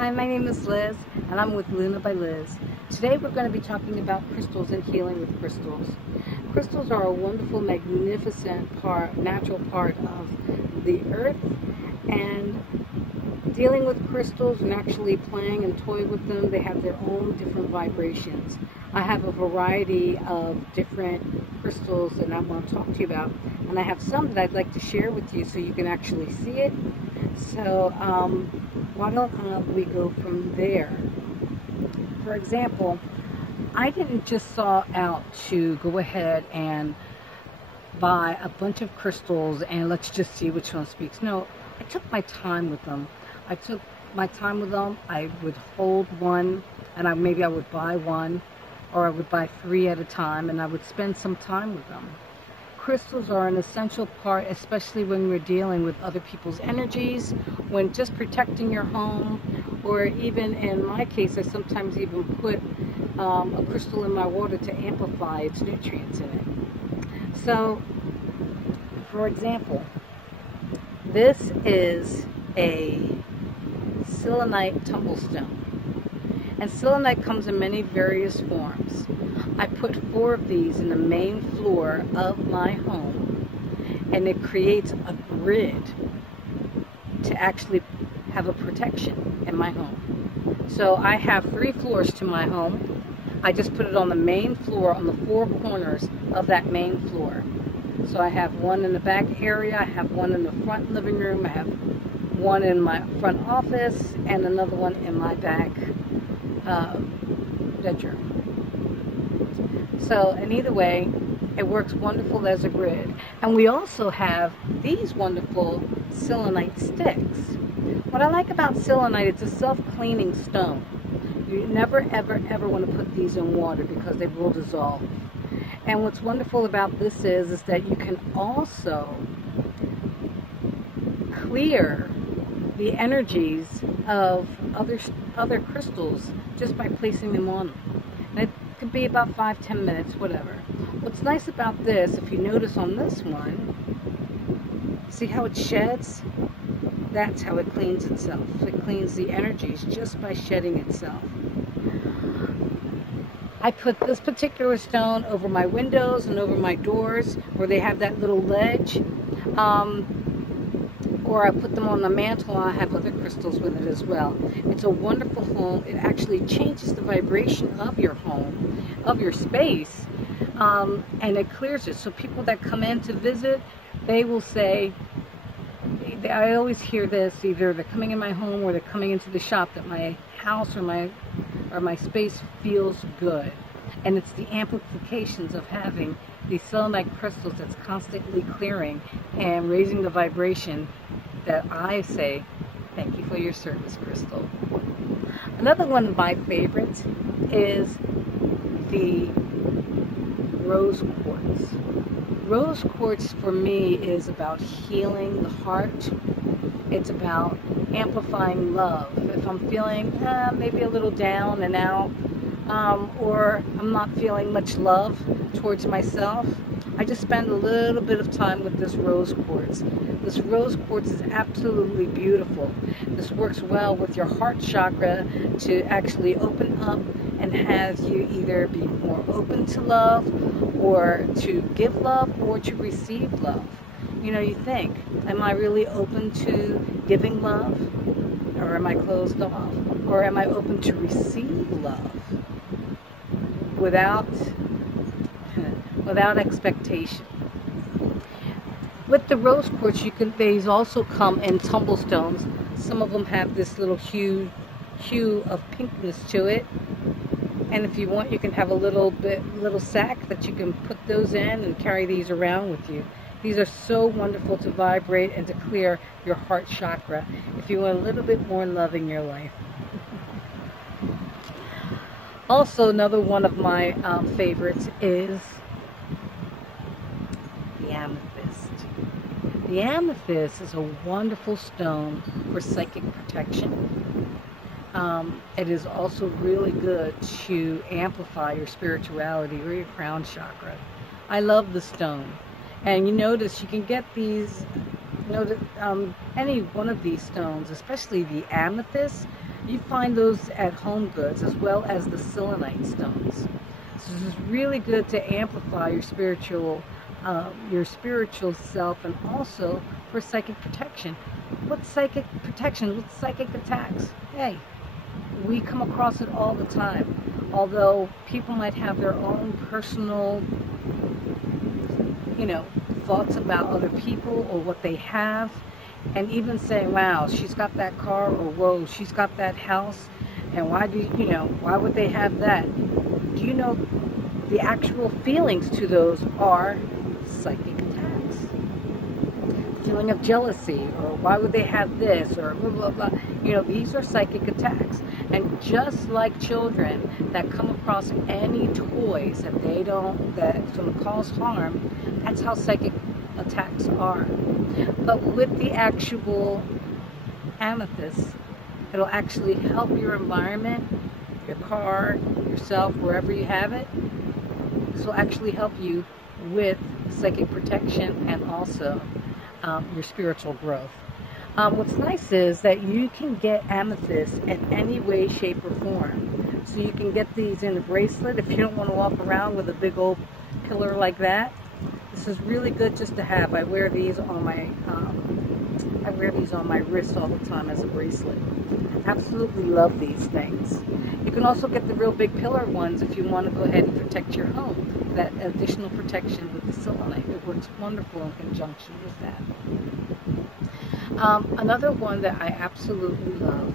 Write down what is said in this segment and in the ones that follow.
Hi, my name is Liz, and I'm with Luna by Liz. Today we're going to be talking about crystals and healing with crystals. Crystals are a wonderful, magnificent natural part of the earth, and dealing with crystals and actually playing and toy with them, they have their own different vibrations. I have a variety of different crystals that I want to talk to you about, and I have some that I'd like to share with you so you can actually see it. So why don't we go from there? For example, I didn't just saw out to go ahead and buy a bunch of crystals and let's just see which one speaks. No, I took my time with them. I would hold one, and maybe I would buy one, or I would buy 3 at a time, and I would spend some time with them. Crystals are an essential part, especially when we're dealing with other people's energies, when just protecting your home, or even in my case, I sometimes even put a crystal in my water to amplify its nutrients in it. So, for example, this is a selenite tumblestone. And selenite comes in many various forms. I put 4 of these in the main floor of my home, and it creates a grid to actually have a protection in my home. So I have 3 floors to my home. I just put it on the main floor, on the 4 corners of that main floor. So I have one in the back area, I have one in the front living room, I have one in my front office, and another one in my back bedroom. So, and either way, it works wonderful as a grid. And we also have these wonderful selenite sticks. What I like about selenite, it's a self-cleaning stone. You never, ever, ever want to put these in water because they will dissolve. And what's wonderful about this is that you can also clear the energies of other crystals just by placing them on them. And it could be about 5-10 minutes, whatever. What's nice about this, if you notice on this one, see how it sheds? That's how it cleans itself. It cleans the energies just by shedding itself. I put this particular stone over my windows and over my doors where they have that little ledge. Or I put them on the mantle, and I have other crystals with it as well. It's a wonderful home. It actually changes the vibration of your home, of your space, and it clears it. So people that come in to visit, they will say, I always hear this, either they're coming in my home or they're coming into the shop, that my house or my space feels good. And it's the amplifications of having these selenite crystals that's constantly clearing and raising the vibration that I say, thank you for your service, crystal. Another one of my favorites is the rose quartz. Rose quartz for me is about healing the heart. It's about amplifying love. If I'm feeling maybe a little down and out, or I'm not feeling much love towards myself, I just spend a little bit of time with this rose quartz. This rose quartz is absolutely beautiful. This works well with your heart chakra to actually open up and have you either be more open to love, or to give love, or to receive love. You know, you think, am I really open to giving love? Or am I closed off? Or am I open to receive love without expectation? With the rose quartz, these also come in tumblestones. Some of them have this little hue of pinkness to it. And if you want, you can have a little sack that you can put those in and carry these around with you. These are so wonderful to vibrate and to clear your heart chakra if you want a little bit more love in your life. Also, another one of my favorites is the amethyst. The amethyst is a wonderful stone for psychic protection. It is also really good to amplify your spirituality or your crown chakra. I love the stone. And you notice you can get these, any one of these stones, especially the amethyst, You find those at Home Goods as well as the selenite stones. So this is really good to amplify your spiritual self, and also for psychic protection. What's psychic protection? What's psychic attacks? Hey, we come across it all the time. Although people might have their own personal, thoughts about other people or what they have, and even saying, wow, she's got that car, or whoa, she's got that house, and why would they have that? Do you know the actual feelings to those are psychic attacks? Feeling of jealousy, or why would they have this, or blah, blah, blah. These are psychic attacks. And just like children that come across any toys that's going to cause harm, that's how psychic attacks are. But with the actual amethyst, it'll actually help your environment, your car, yourself, wherever you have it. This will actually help you with psychic protection and also your spiritual growth. What's nice is that you can get amethyst in any way, shape, or form. So you can get these in a bracelet if you don't want to walk around with a big old pillar like that. This is really good just to have. I wear these on my wrist all the time as a bracelet. Absolutely love these things. You can also get the real big pillar ones if you want to go ahead and protect your home. That additional protection with the selenite. It works wonderful in conjunction with that. Another one that I absolutely love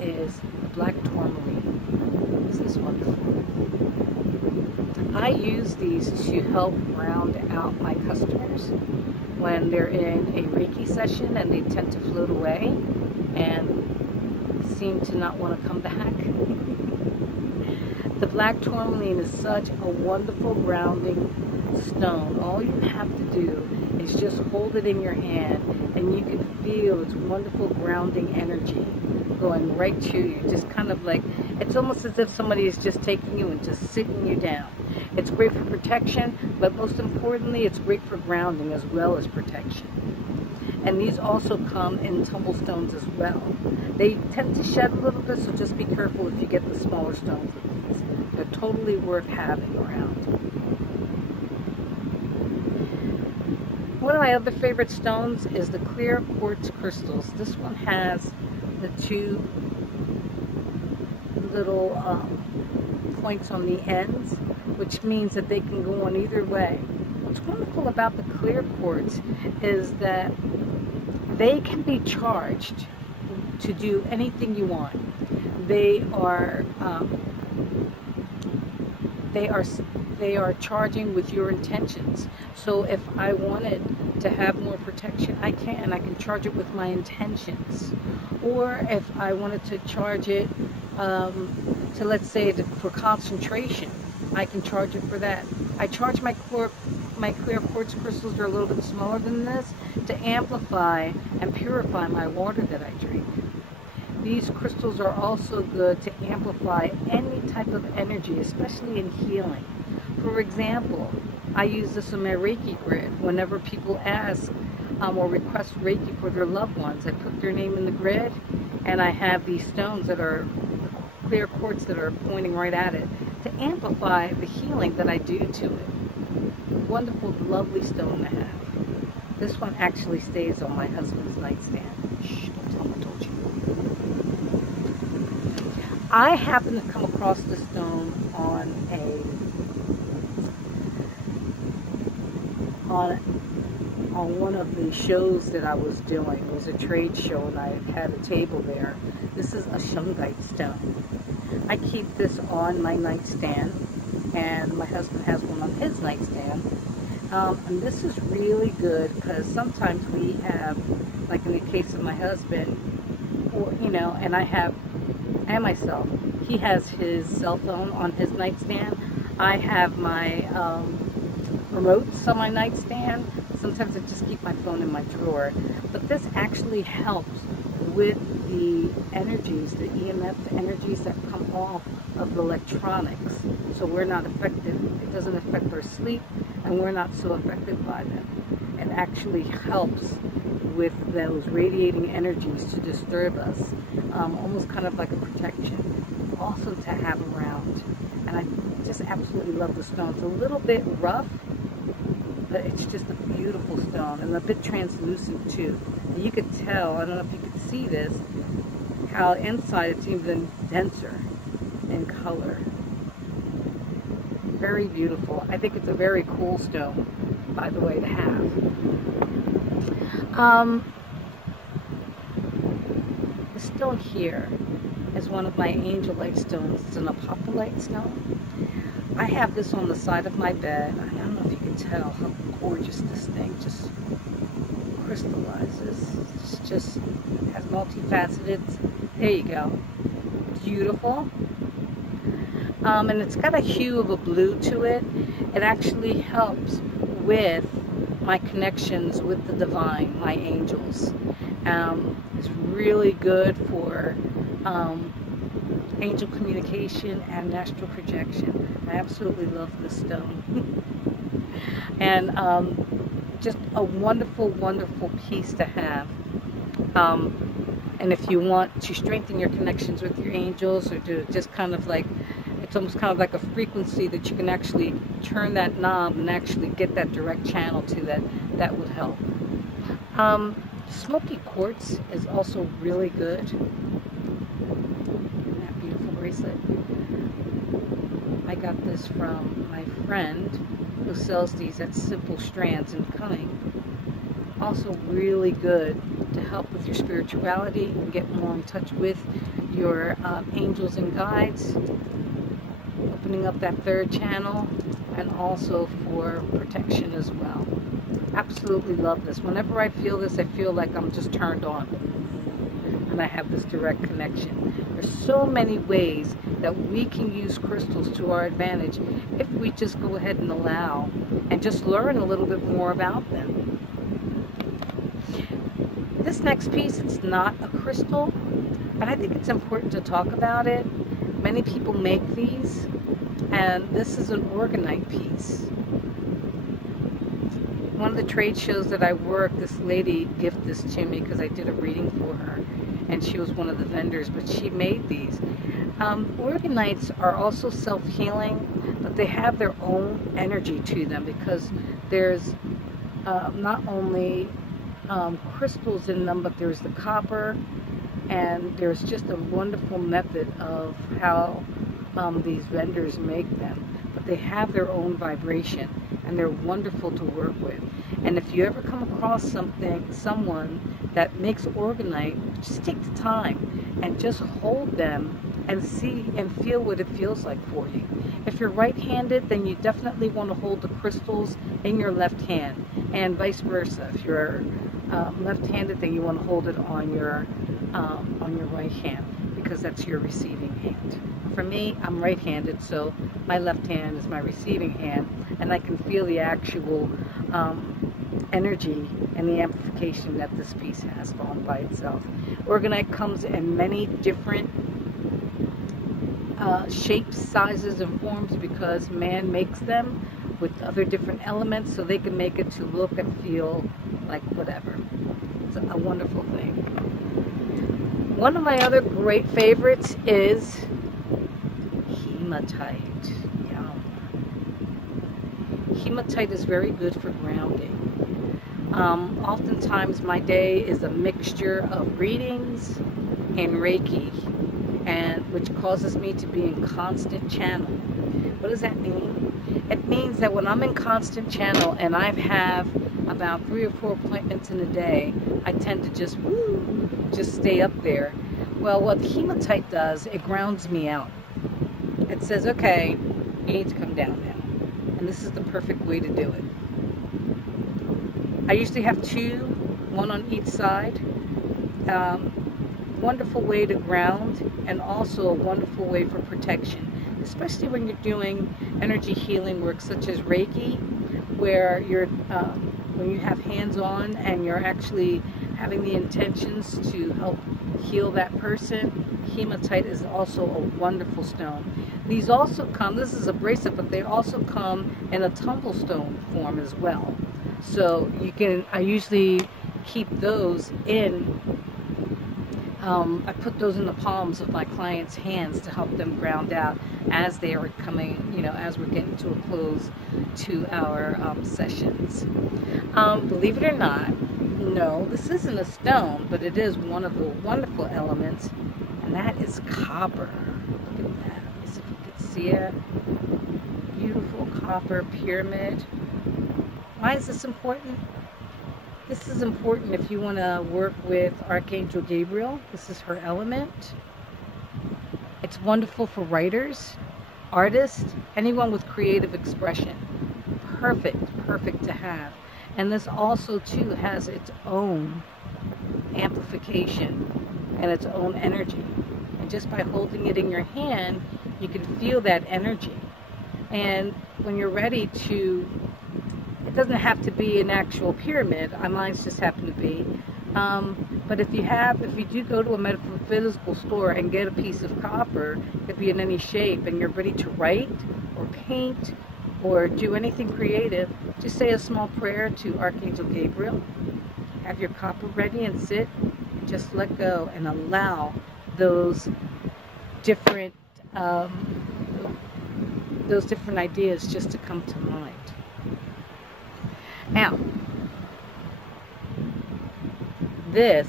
is the black tourmaline. This is wonderful. I use these to help round out my customers when they're in a Reiki session and they tend to float away and seem to not want to come back. The black tourmaline is such a wonderful grounding stone. All you have to do is just hold it in your hand, and you can feel its wonderful grounding energy going right to you. Just kind of like, it's almost as if somebody is just taking you and just sitting you down. It's great for protection, but most importantly, it's great for grounding as well as protection. And these also come in tumble stones as well. They tend to shed a little bit, so just be careful if you get the smaller stones with these. They're totally worth having around. One of my other favorite stones is the clear quartz crystals. This one has the two little points on the ends, which means that they can go on either way. What's wonderful about the clear quartz is that they can be charged to do anything you want. They are charging with your intentions. So if I wanted to have more protection, I can charge it with my intentions. Or if I wanted to charge it to, let's say, for concentration, I can charge it for that. I charge my clear quartz crystals, they're a little bit smaller than this, to amplify and purify my water that I drink. These crystals are also good to amplify any type of energy, especially in healing. For example, I use this in my Reiki grid. Whenever people ask or request Reiki for their loved ones, I put their name in the grid, and I have these stones that are clear quartz that are pointing right at it to amplify the healing that I do to it. Wonderful, lovely stone to have. This one actually stays on my husband's nightstand. Shh, don't tell him I told you. I happened to come across this stone on one of the shows that I was doing. It was a trade show, and I had a table there. This is a shungite stone. I keep this on my nightstand, and my husband has one on his nightstand. And this is really good because sometimes we have, like in the case of my husband, or and myself, he has his cell phone on his nightstand. I have my remotes on my nightstand. Sometimes I just keep my phone in my drawer. But this actually helps with the energies, the EMF energies that come off of the electronics. So we're not affected. It doesn't affect our sleep, and we're not so affected by them. It actually helps with those radiating energies to disturb us. Almost kind of like a protection. Awesome to have around. And I just absolutely love the stone. It's a little bit rough, but it's just a beautiful stone and a bit translucent too. And you could tell, I don't know if you could see this, how inside it's even denser in color. Very beautiful. I think it's a very cool stone, by the way, to have. The stone here is one of my angelite stones. It's an apophyllite stone. I have this on the side of my bed. I don't know if you can tell how gorgeous this thing just crystallizes. It's just has multifaceted. There you go. Beautiful. And it's got a hue of a blue to it. It actually helps with my connections with the divine, my angels. It's really good for angel communication and astral projection. I absolutely love this stone. And just a wonderful, wonderful piece to have. And if you want to strengthen your connections with your angels, or to just kind of like, it's almost kind of like a frequency that you can actually turn that knob and actually get that direct channel to that would help. Smoky quartz is also really good. That beautiful bracelet. I got this from my friend who sells these at Simple Strands in Cunning. Also really good to help with your spirituality and get more in touch with your angels and guides, opening up that third channel, and also for protection as well. Absolutely love this. Whenever I feel this, I feel like I'm just turned on and I have this direct connection. There's so many ways that we can use crystals to our advantage if we just go ahead and allow and just learn a little bit more about them. This next piece, it's not a crystal, but I think it's important to talk about it. Many people make these, and this is an orgonite piece. One of the trade shows that I worked, this lady gifted this to me because I did a reading for her, and she was one of the vendors, but she made these. Organites are also self-healing, but they have their own energy to them because there's not only crystals in them, but there's the copper, and there's just a wonderful method of how these vendors make them. But they have their own vibration, and they're wonderful to work with. And if you ever come across someone that makes organite, just take the time and just hold them and see and feel what it feels like for you. If you're right-handed, then you definitely want to hold the crystals in your left hand, and vice versa. If you're left-handed, then you want to hold it on your right hand, because that's your receiving hand. For me, I'm right-handed, so my left hand is my receiving hand, and I can feel the actual energy and the amplification that this piece has all by itself. Organite comes in many different shapes, sizes, and forms because man makes them with other different elements, so they can make it to look and feel like whatever. It's a wonderful thing. One of my other great favorites is hematite. Yum. Hematite is very good for grounding. Oftentimes my day is a mixture of readings and Reiki, and which causes me to be in constant channel. What does that mean? It means that when I'm in constant channel and I have about 3 or 4 appointments in a day, I tend to just stay up there. Well, what hematite does, it grounds me out. It says, okay, you need to come down now. And this is the perfect way to do it. I usually have 2, one on each side. Wonderful way to ground, and also a wonderful way for protection, especially when you're doing energy healing work such as Reiki, where you're when you have hands-on and you're actually having the intentions to help heal that person. Hematite is also a wonderful stone. These also come, this is a bracelet, but they also come in a tumble stone form as well. So you can, I usually keep those in, I put those in the palms of my clients' hands to help them ground out as they are coming, as we're getting to a close to our sessions. Believe it or not, no, this isn't a stone, but it is one of the wonderful elements, and that is copper. Look at that. Let's see if you can see it. Beautiful copper pyramid. Why is this important? This is important if you want to work with Archangel Gabriel. This is her element. It's wonderful for writers, artists, anyone with creative expression. Perfect to have. And this also too has its own amplification and its own energy. And just by holding it in your hand, you can feel that energy. And when you're ready to, it doesn't have to be an actual pyramid. Mine's just happen to be. But if you do go to a metaphysical store and get a piece of copper, it could be in any shape, and you're ready to write or paint or do anything creative, just say a small prayer to Archangel Gabriel. Have your copper ready and sit. Just let go and allow those different ideas just to come to mind. Now, this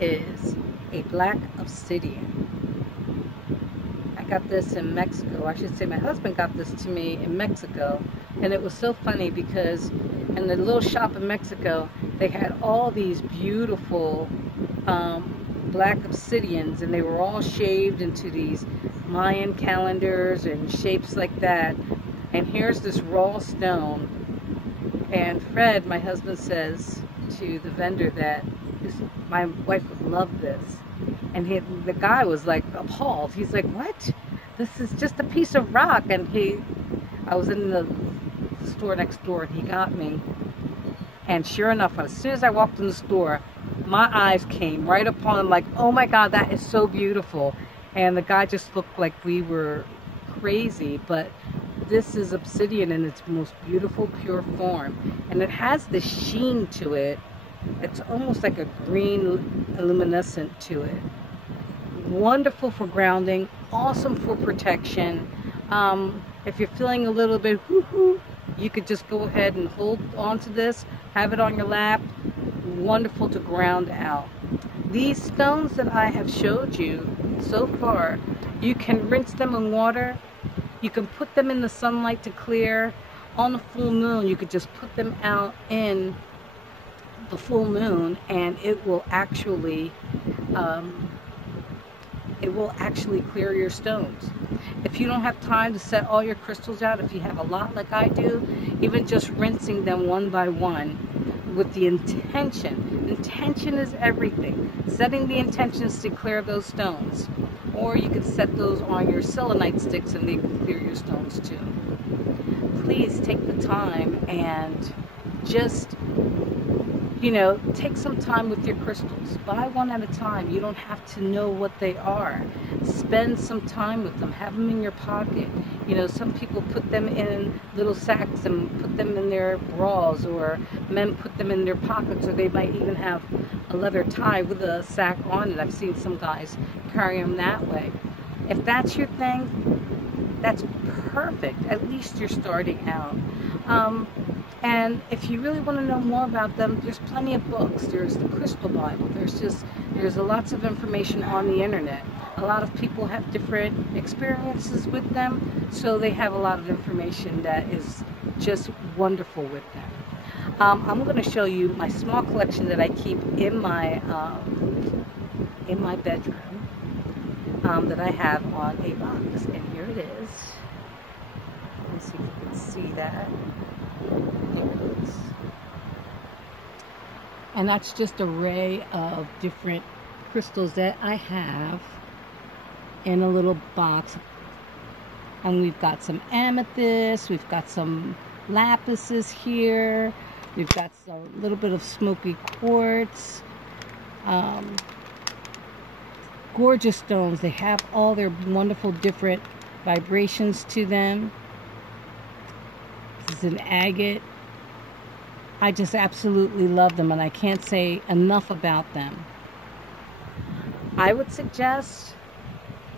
is a black obsidian. I got this in Mexico. I should say my husband got this to me in Mexico. And it was so funny because in the little shop in Mexico, they had all these beautiful black obsidians, and they were all shaved into these Mayan calendars and shapes like that. And here's this raw stone. And Fred, my husband, says to the vendor that my wife would love this. And the guy was like appalled. He's like, "What? This is just a piece of rock." And I was in the store next door, and he got me. And sure enough, as soon as I walked in the store, my eyes came right upon him like, "Oh my God, that is so beautiful." And the guy just looked like we were crazy, but this is obsidian in its most beautiful, pure form. And it has this sheen to it. It's almost like a green luminescent to it. Wonderful for grounding, awesome for protection. If you're feeling a little bit hoo-hoo, you could just go ahead and hold on to this, have it on your lap. Wonderful to ground out. These stones that I have showed you so far, you can rinse them in water. You can put them in the sunlight to clear. On the full moon, you could just put them out in the full moon, and it will actually clear your stones. If you don't have time to set all your crystals out, if you have a lot like I do, even just rinsing them one by one with the intention. Intention is everything. Setting the intentions to clear those stones. Or you can set those on your selenite sticks and they can clear your stones too. Please take the time and just, take some time with your crystals. Buy one at a time. You don't have to know what they are. Spend some time with them. Have them in your pocket. Some people put them in little sacks and put them in their bras, or men put them in their pockets, or they might even have a leather tie with a sack on it. I've seen some guys carry them that way. If that's your thing, that's perfect. At least you're starting out. And if you really want to know more about them, there's plenty of books. There's the Crystal Bible. There's lots of information on the internet. A lot of people have different experiences with them, so they have a lot of information that is just wonderful with them. I'm going to show you my small collection that I keep in my bedroom that I have on a box, and here it is. Let's see if you can see that. Here it is. And that's just an array of different crystals that I have in a little box. And we've got some amethyst, we've got some lapises here, we've got a little bit of smoky quartz. Gorgeous stones. They have all their wonderful different vibrations to them. This is an agate. I just absolutely love them, and I can't say enough about them. I would suggest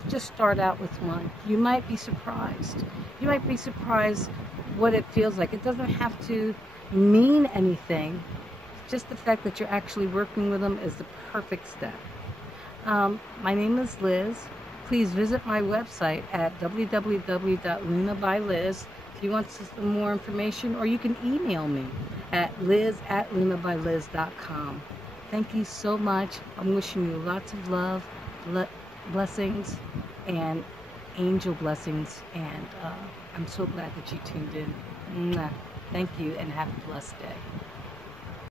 just start out with one. You might be surprised. You might be surprised what it feels like. It doesn't have to mean anything. Just the fact that you're actually working with them is the perfect step. My name is Liz. Please visit my website at www.lunabyliz if you want some more information, or you can email me at liz@lunabyliz.com. Thank you so much. I'm wishing you lots of love, blessings, and angel blessings, and I'm so glad that you tuned in. Mwah. Thank you, and have a blessed day.